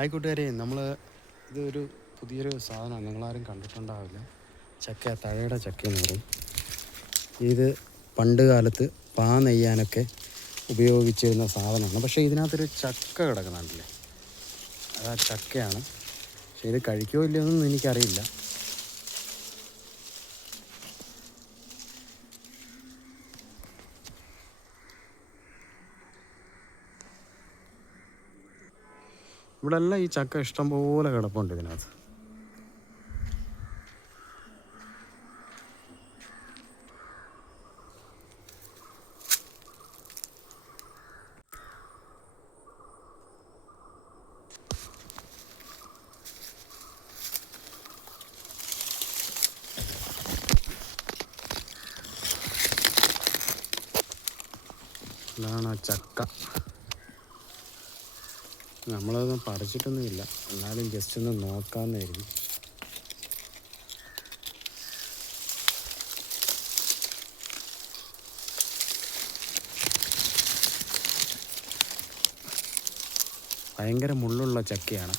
Hi കൂട്ടുകാരെ, ഇതൊരു പുതിയൊരു സാധനമാണ്. നിങ്ങളാരും കണ്ടിട്ടുണ്ടാവില്ല. ചക്ക, തഴയുടെ ചക്ക എന്ന് പറയും. ഇത് പണ്ട് കാലത്ത് പാ നെയ്യാനൊക്കെ ഉപയോഗിച്ചിരുന്ന സാധനമാണ്. പക്ഷേ ഇതിനകത്തൊരു ചക്ക കിടക്കുന്നുണ്ടല്ലേ, അതാ ചക്കയാണ്. പക്ഷേ ഇത് കഴിക്കുമോ ഇല്ലയെന്നൊന്നും എനിക്കറിയില്ല. ഇവിടെ എല്ലാം ഈ ചക്ക ഇഷ്ടംപോലെ കിടപ്പുണ്ട് ഇതിനകത്ത്. ഇതാണ് ആ ചക്ക. നമ്മളതൊന്നും പറിച്ചിട്ടൊന്നുമില്ല, എന്നാലും ജസ്റ്റ് ഒന്ന് നോക്കാമെന്നായിരുന്നു. ഭയങ്കര മുള്ളുള്ള ചക്കയാണ്.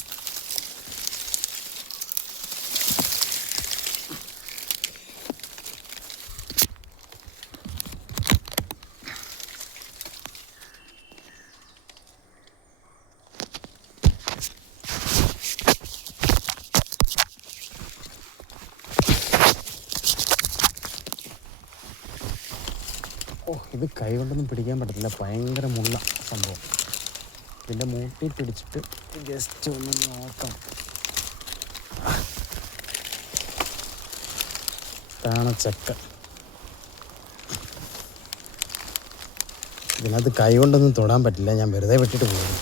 ഇത് കൈ കൊണ്ടൊന്നും പിടിക്കാൻ പറ്റത്തില്ല, ഭയങ്കര മുള്ള സംഭവം. ഇതിൻ്റെ മൂട്ടി പിടിച്ചിട്ട് ജസ്റ്റ് ഒന്ന് നോക്കാം. ഇതാണ് ചക്ക. ഇതിനകത്ത് കൈ കൊണ്ടൊന്നും തൊടാൻ പറ്റില്ല, ഞാൻ വെറുതെ വിട്ടിട്ട് പോകുന്നു.